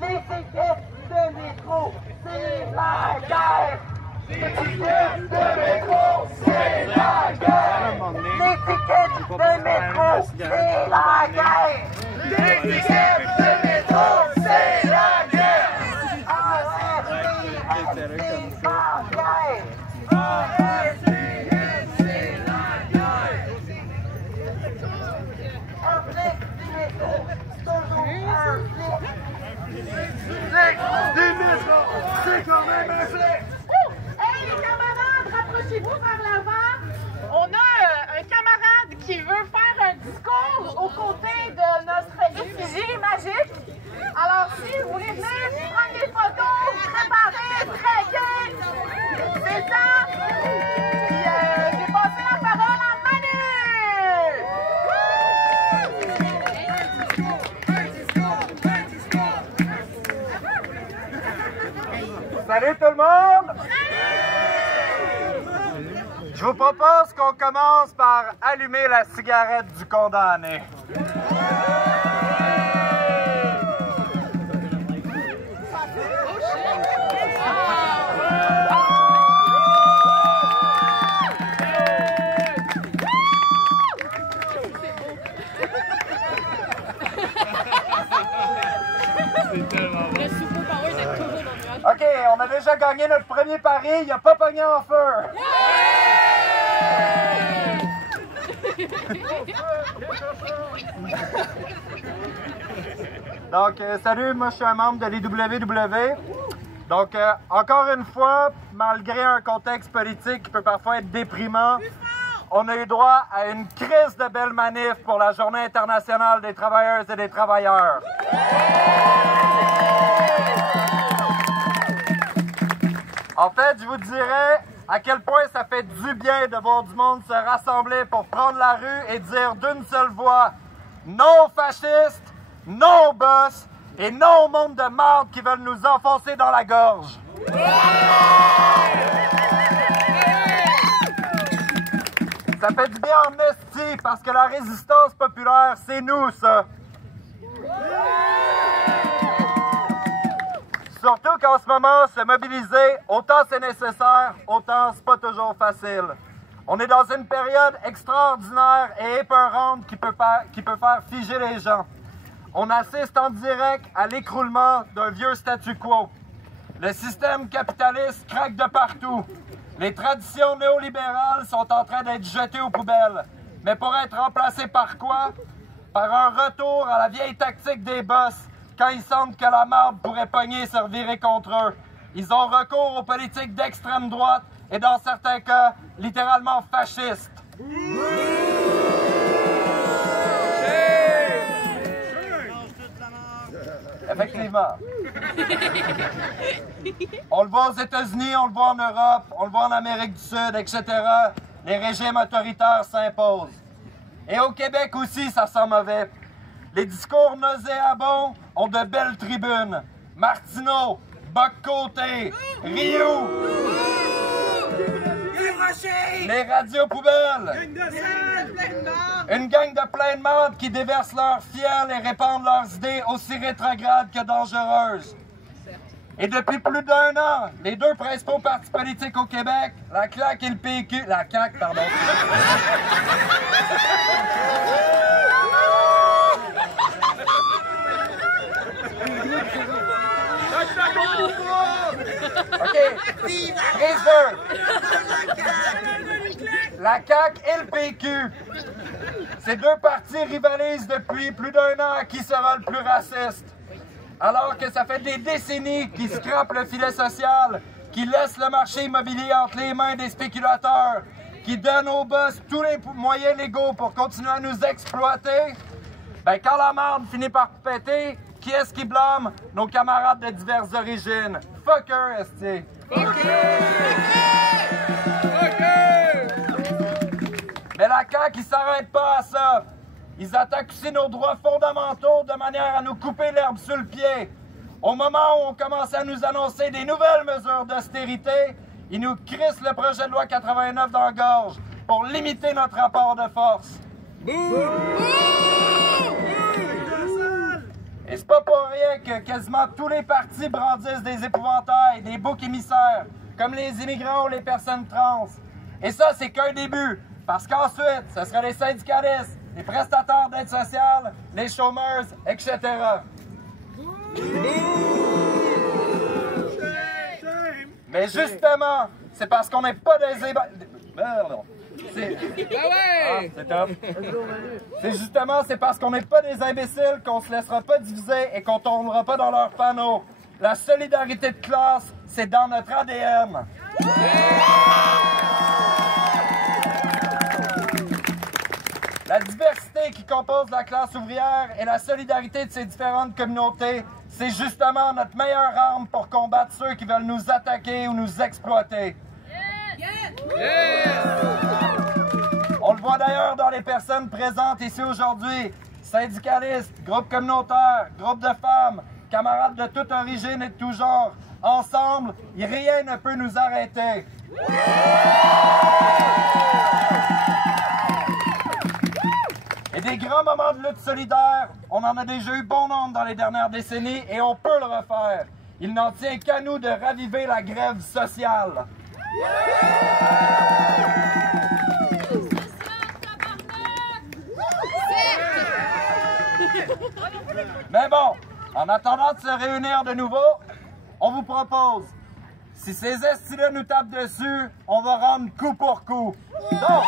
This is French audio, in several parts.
L'étiquette de métro, c'est la guerre! L'étiquette de métro, c'est la guerre! L'étiquette de métro, c'est la guerre! L'étiquette de métro, c'est la guerre! C'est quand même un flic! Hey les camarades, rapprochez-vous vers l'avant. On a un camarade qui veut faire un discours aux côtés de notre effigie magique. Alors si vous voulez venir prendre des photos, préparer, traquer, c'est ça. Puis j'ai passé la parole à Manu. Salut tout le monde! Je vous propose qu'on commence par allumer la cigarette du condamné. OK, on a déjà gagné notre premier pari, il n'a pas pogné en feu. Donc, salut, moi je suis un membre de l'IWW. Donc, encore une fois, malgré un contexte politique qui peut parfois être déprimant, on a eu droit à une crise de belles manifs pour la Journée internationale des travailleuses et des travailleurs. En fait, je vous dirais à quel point ça fait du bien de voir du monde se rassembler pour prendre la rue et dire d'une seule voix « Non aux fascistes, non aux boss et non au monde de marde qui veulent nous enfoncer dans la gorge. » Ça fait du bien en esti parce que la résistance populaire, c'est nous, ça. Surtout qu'en ce moment, se mobiliser, autant c'est nécessaire, autant c'est pas toujours facile. On est dans une période extraordinaire et épeurante qui peut faire figer les gens. On assiste en direct à l'écroulement d'un vieux statu quo. Le système capitaliste craque de partout. Les traditions néolibérales sont en train d'être jetées aux poubelles. Mais pour être remplacées par quoi? Par un retour à la vieille tactique des boss, quand il semble que la marde pourrait pogner et se revirer contre eux. Ils ont recours aux politiques d'extrême droite et dans certains cas, littéralement fascistes. Effectivement. On le voit aux États-Unis, on le voit en Europe, on le voit en Amérique du Sud, etc. Les régimes autoritaires s'imposent. Et au Québec aussi, ça sent mauvais. Les discours nauséabonds ont de belles tribunes. Martineau, Boc-Côté, Rioux, les radios poubelles, une gang de plein de marde qui déversent leur fiel et répandent leurs idées aussi rétrogrades que dangereuses. Et depuis plus d'1 an, les deux principaux partis politiques au Québec, la CAQ et le PQ... La CAQ, pardon. OK. Brisbane. La CAQ et le PQ. Ces deux partis rivalisent depuis plus d'1 an à qui sera le plus raciste. Alors que ça fait des décennies qu'ils scrapent le filet social, qu'ils laissent le marché immobilier entre les mains des spéculateurs, qui donnent aux boss tous les moyens légaux pour continuer à nous exploiter, ben quand la marde finit par péter, qui est-ce qui blâme? Nos camarades de diverses origines. Fucker, esti. Mais la CAQ, ils s'arrêtent pas à ça. Ils attaquent aussi nos droits fondamentaux de manière à nous couper l'herbe sous le pied. Au moment où on commence à nous annoncer des nouvelles mesures d'austérité, ils nous crissent le projet de loi 89 dans la gorge. pour limiter notre rapport de force. Et c'est pas pour rien que quasiment tous les partis brandissent des épouvantails, des boucs émissaires, comme les immigrants ou les personnes trans. Et ça, c'est qu'un début, parce qu'ensuite, ce sera les syndicalistes, les prestataires d'aide sociale, les chômeurs, etc. Mais justement, c'est parce qu'on n'est pas des c'est parce qu'on n'est pas des imbéciles qu'on se laissera pas diviser et qu'on tombera pas dans leurs panneaux. La solidarité de classe, c'est dans notre ADN. La diversité qui compose la classe ouvrière et la solidarité de ces différentes communautés, c'est justement notre meilleure arme pour combattre ceux qui veulent nous attaquer ou nous exploiter. On le voit d'ailleurs dans les personnes présentes ici aujourd'hui. Syndicalistes, groupes communautaires, groupes de femmes, camarades de toute origine et de tout genre. Ensemble, rien ne peut nous arrêter. Et des grands moments de lutte solidaire, on en a déjà eu bon nombre dans les dernières décennies et on peut le refaire. Il n'en tient qu'à nous de raviver la grève sociale. Mais bon, en attendant de se réunir de nouveau, on vous propose, si ces estis-là nous tapent dessus, on va rendre coup pour coup. Donc,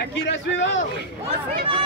À qui la suivante? Au suivant!